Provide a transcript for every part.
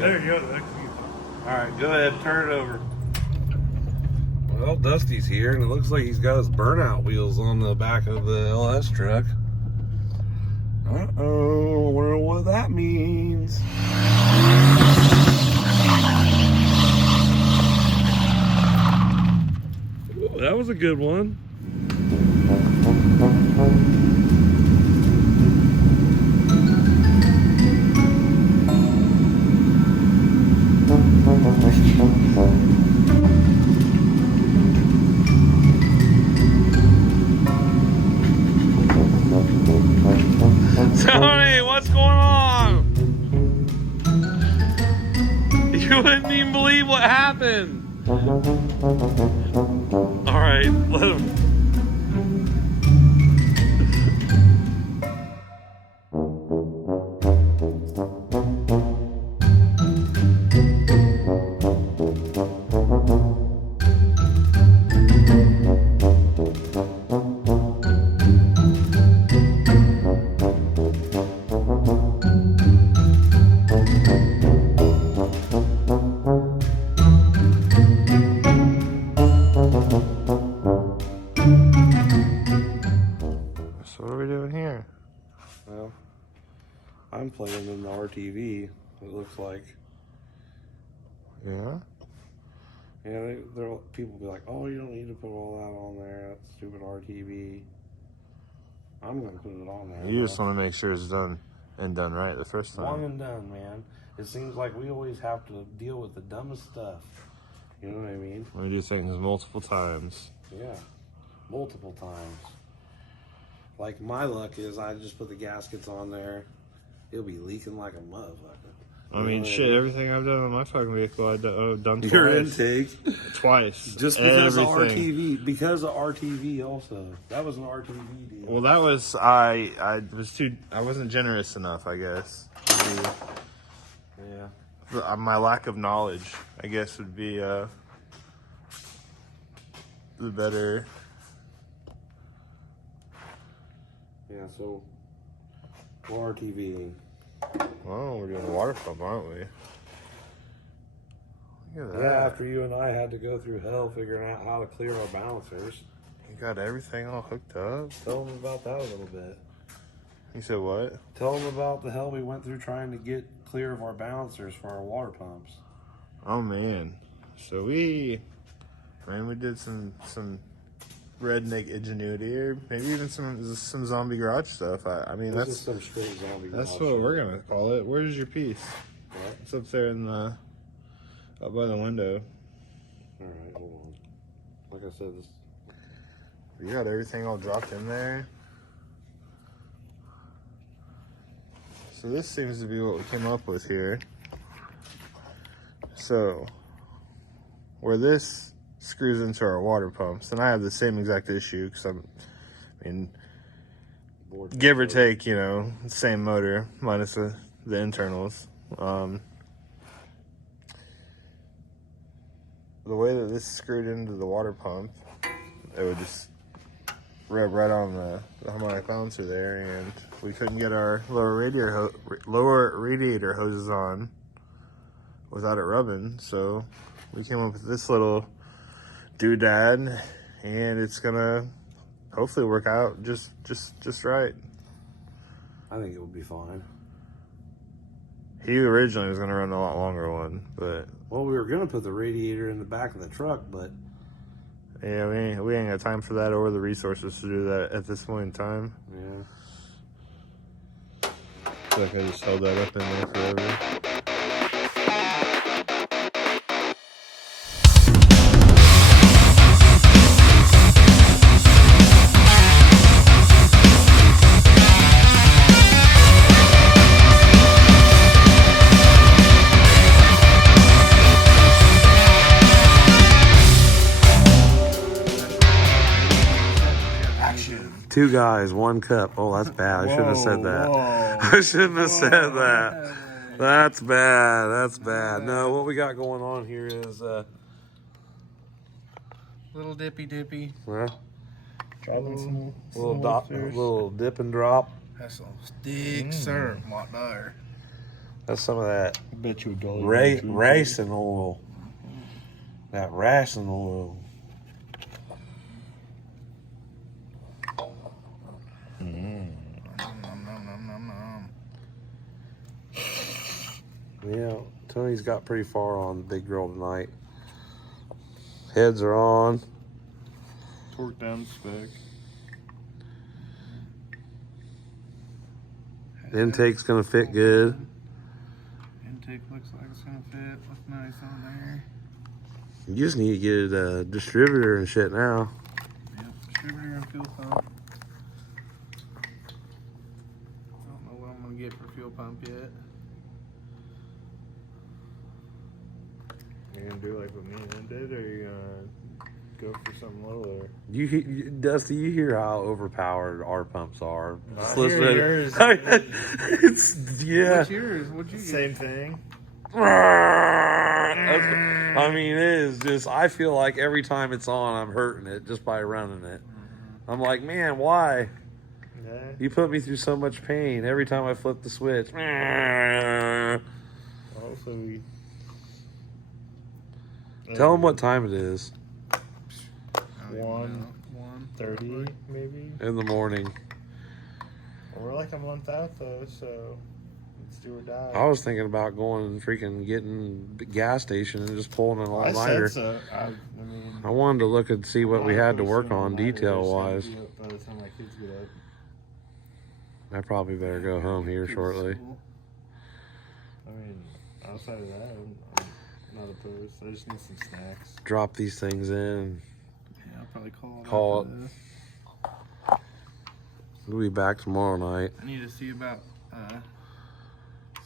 go. There you go. All right, go ahead, turn it over. Well, Dusty's here, and it looks like he's got his burnout wheels on the back of the LS truck. Uh-oh, I wonder what that means. Ooh, that was a good one. Tony, what's going on? You wouldn't even believe what happened. All right, let him. So what are we doing here? Well, I'm playing in the RTV, it looks like. Yeah? Yeah, people be like, oh, you don't need to put all that on there, that's stupid RTV. I'm going to put it on there. You just want to make sure it's done and done right the first time. One and done, man. It seems like we always have to deal with the dumbest stuff. You know what I mean? We do things multiple times. Yeah, multiple times. Like, my luck is I just put the gaskets on there. It'll be leaking like a motherfucker. I mean, shit, everything I've done on my fucking vehicle, I've done twice. Your intake. Twice. Just because everything. of RTV. Because of RTV also. That was an RTV deal. Well, that was, I wasn't generous enough, I guess. Yeah. My lack of knowledge, I guess, would be the better. Yeah, so we're RTV. Well, we're doing a water pump, aren't we? Look at that. Yeah, after you and I had to go through hell figuring out how to clear our balancers. You got everything all hooked up? Tell them about that a little bit. You said what? Tell them about the hell we went through trying to get clear of our balancers for our water pumps. Oh, man. So we did some redneck ingenuity, or maybe even some zombie garage stuff. I mean, This that's is some straight zombie that's garage what shit. we're gonna call it. Where's your piece? What? It's up there in the up by the window. All right, hold on. Like I said, this. You got everything all dropped in there. So this seems to be what we came up with here. So where this screws into our water pumps, and I have the same exact issue because give or take, same motor minus the internals. The way that this screwed into the water pump, it would just rub right on the harmonic balancer there, and we couldn't get our lower radiator hoses on without it rubbing. So we came up with this little doodad, and it's gonna hopefully work out just right. I think it will be fine. He originally was gonna run a lot longer one, but Well, we were gonna put the radiator in the back of the truck, but yeah, we ain't got time for that or the resources to do that at this point in time. yeah. I feel like I just held that up in there forever. Two guys, one cup. Oh, that's bad. I shouldn't have said that. I shouldn't have said that. That's bad. That's bad. No, what we got going on here is Little dippy. well, Dropping some little dip and drop. That's some stick syrup, my daughter. That's some of that I bet you $1. racing oil. That racing oil. Yeah, Tony's got pretty far on Big Girl tonight. Heads are on. Torque down spec. Intake's gonna fit good. Intake looks like it's gonna fit. Look nice on there. You just need to get a distributor and shit now. Yep, distributor and fuel pump. I don't know what I'm gonna get for fuel pump yet. You gonna do like what me and Lynn did, or you gonna go for something lower? Dusty, you hear how overpowered our pumps are. Just I listen hear to yours. it's yeah. What's yours? What'd you get? Same thing. I mean, it is just. I feel like every time it's on, I'm hurting it just by running it. I'm like, man, why? Yeah. You put me through so much pain every time I flip the switch. Also, we. Tell them what time it is I don't even 1:30 know. 1:30. maybe. in the morning. We're like a month out though, so let's do or die. I was thinking about going and freaking getting the gas station and just pulling an I all-nighter. said so. I mean, I wanted to look and see what we had to work on detail-wise. By the time my kids get up. I probably better go home here shortly. I mean, outside of that, I'm not opposed. I just need some snacks. Drop these things in. Yeah, I'll probably call Call after it. this. We'll be back tomorrow night. I need to see about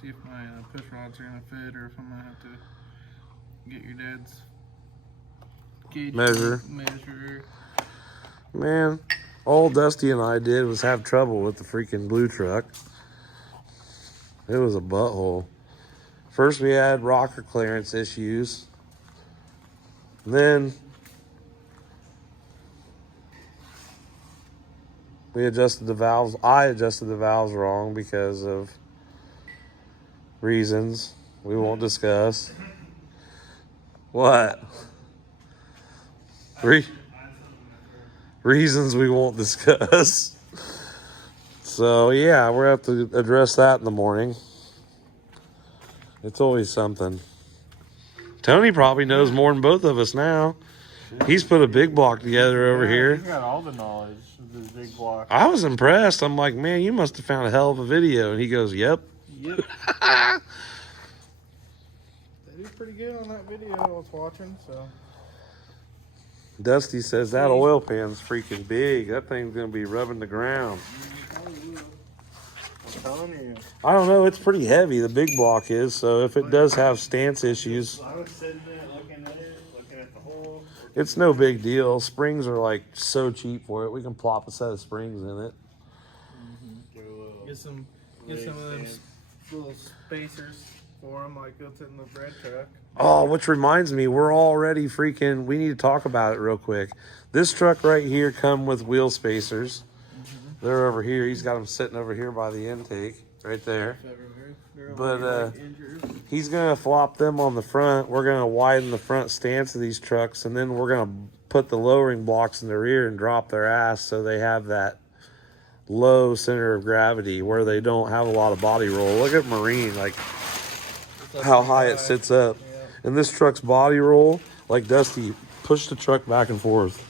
see if my push rods are gonna fit, or if I'm gonna have to get your dad's gauge Measure. Man, all Dusty and I did was have trouble with the freaking blue truck. It was a butthole. First we had rocker clearance issues. Then we adjusted the valves. I adjusted the valves wrong because of reasons we won't discuss. What? Reasons we won't discuss. So yeah, we're gonna have to address that in the morning. It's always something. Tony probably knows more than both of us now. He's put a big block together over here. He's got all the knowledge of this big block. I was impressed. I'm like, man, you must have found a hell of a video. And he goes, yep. Yep. They do pretty good on that video I was watching, so. Dusty says that oil pan's freaking big. That thing's gonna be rubbing the ground. I'm telling you. I don't know. It's pretty heavy. The big block is. So if it does have stance issues, I was sitting there looking at it, looking at the hole. it's no big deal. Springs are like so cheap for it. We can plop a set of springs in it. Give it a little. Get some of them little spacers for them, like what's in the bread truck. Oh, which reminds me, we're already freaking. We need to talk about it real quick. This truck right here come with wheel spacers. They're over here. He's got them sitting over here by the intake, right there. But he's gonna flop them on the front. We're gonna widen the front stance of these trucks, and then we're gonna put the lowering blocks in the rear and drop their ass so they have that low center of gravity where they don't have a lot of body roll. Look at Marine, like how high it sits up. And this truck's body roll, like Dusty, push the truck back and forth.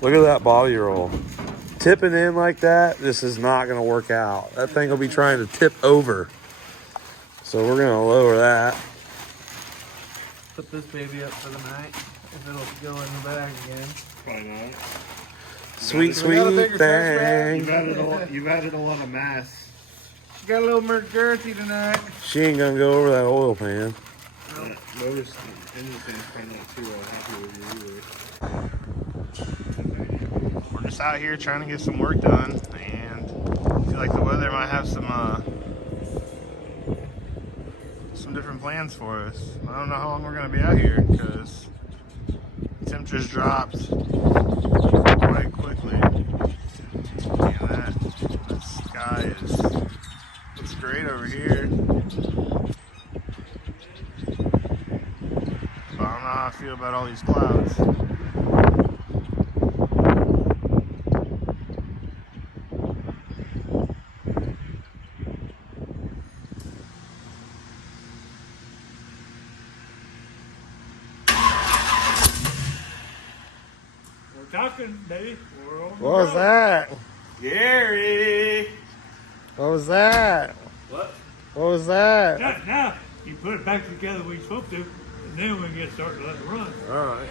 Look at that body roll. Tipping in like that, this is not going to work out. That thing will be trying to tip over. So we're going to lower that. Put this baby up for the night. If it'll go in the bag again. Probably not. Sweet, We got a sweet bigger trash bag. thing. You've added a lot of mass. She got a little more girthy tonight. She ain't going to go over that oil pan. Notice the engine fan's probably not too happy with you either. We're just out here trying to get some work done, and I feel like the weather might have some different plans for us. I don't know how long we're gonna be out here because the temperatures dropped quite quickly, and that sky is great over here. But I don't know how I feel about all these clouds. We're talking, baby. We're on the What was road. that? Gary! What was that? What? What was that? Now, you put it back together where you're supposed to, and then we can get started to let it run. All right.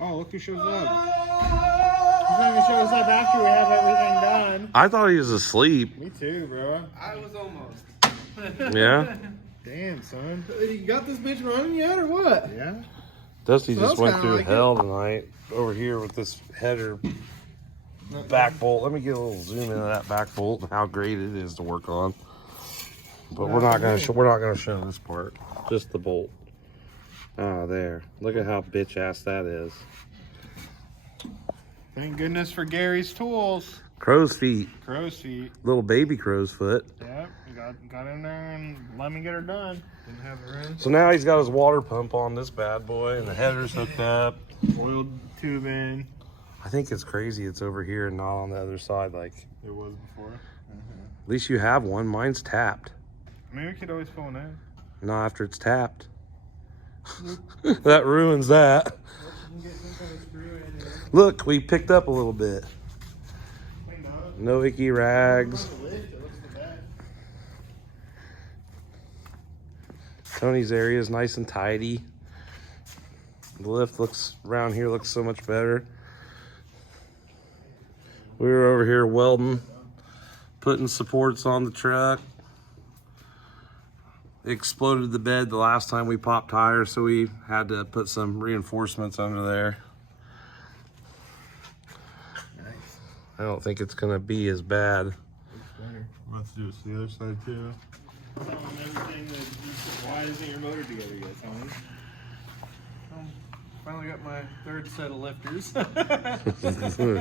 Oh, look who shows up. He's only shows up after we have everything done. I thought he was asleep. Me too, bro. I was almost. Yeah. Damn, son. You got this bitch running yet or what? Yeah? Dusty So just that's went kinda through like hell tonight over here with this header back bolt. Let me get a little zoom into that back bolt and how great it is to work on. But we're not gonna show this part, just the bolt. Ah, there. Look at how bitch ass that is. Thank goodness for Gary's tools. Crow's feet, Crow's feet. little baby crow's foot. Yep, got in there and let me get her done. Didn't have it run. So now he's got his water pump on this bad boy and the header's hooked up. Oiled tube in. I think it's crazy it's over here and not on the other side. Like, It was before. at least you have one. Mine's tapped. I mean, we could always phone in. No, after it's tapped. That ruins that. Look, we picked up a little bit. No icky rags. Tony's area is nice and tidy. The lift looks around here looks so much better. We were over here welding, putting supports on the truck. Exploded the bed the last time we popped tires, so we had to put some reinforcements under there. Nice. I don't think it's gonna be as bad. Let's do it to the other side too. Why isn't your motor together yet, Tony? Finally got my third set of lifters.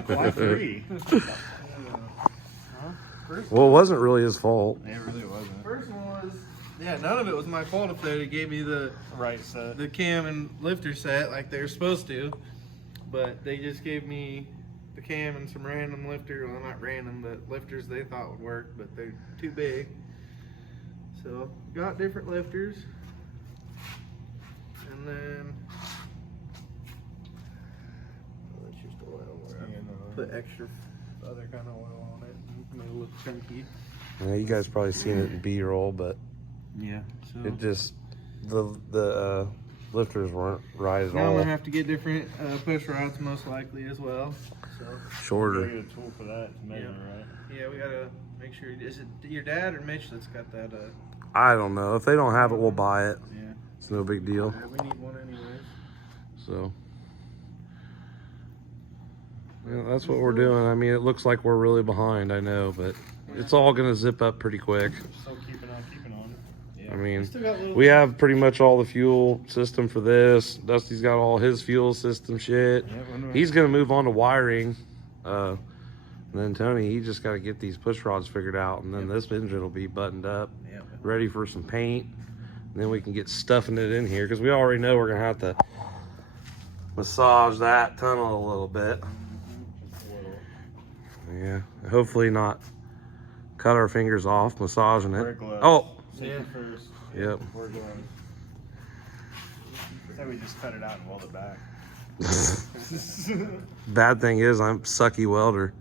Why three? Well, it wasn't really his fault. It really wasn't. First one was, yeah, none of it was my fault if they gave me the Right set. cam and lifter set like they're supposed to, but they just gave me the cam and some random lifter, well not random, but lifters they thought would work, but they're too big. So got different lifters, and then that's just oil. Put extra other kind of oil on it, and made it look chunky. Yeah, you guys probably seen it in B-roll, but Yeah. So it just the lifters weren't right at now I'm all. gonna have to get different push rods most likely as well. So. Shorter. a tool for that to measure, right? Yeah, we gotta make sure. Is it your dad or Mitch that's got that? I don't know. If they don't have it, we'll buy it. Yeah. It's no big deal. We need one anyways. So Yeah, that's what we're doing. I mean, it looks like we're really behind, I know, but it's all gonna zip up pretty quick. Still keeping on. Yeah. I mean, Still got little. we have pretty much all the fuel system for this. Dusty's got all his fuel system shit. He's gonna move on to wiring. And then Tony, he just got to get these push rods figured out, and then this engine will be buttoned up, ready for some paint. And then we can get stuffing it in here because we already know we're gonna have to massage that tunnel a little bit. Yeah, hopefully not cut our fingers off massaging Wear it. gloves. Oh, Yeah. First. yep. We're going. I thought we just cut it out and weld it back. Bad thing is I'm sucky welder.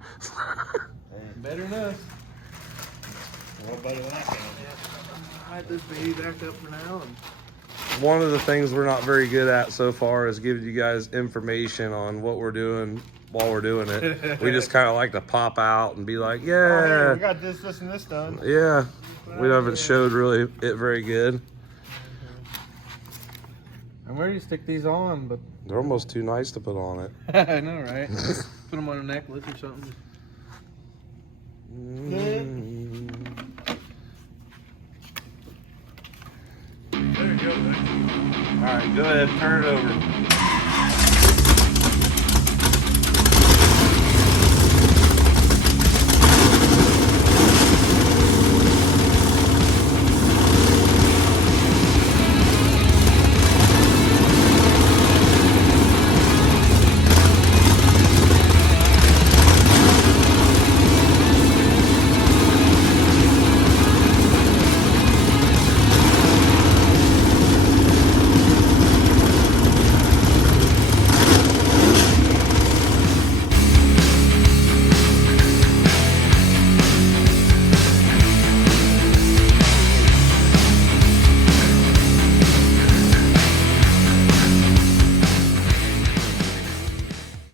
Better than us. Well, better than I can. Hide this baby back up for now. And One of the things we're not very good at so far is giving you guys information on what we're doing while we're doing it. We just kind of like to pop out and be like, Oh, hey, yeah, we got this, and this done. yeah. We haven't showed really it very good. I'm ready to stick these on, but They're almost too nice to put on it. I know, right? Put them on a necklace or something. There you go. All right, go ahead, turn it over.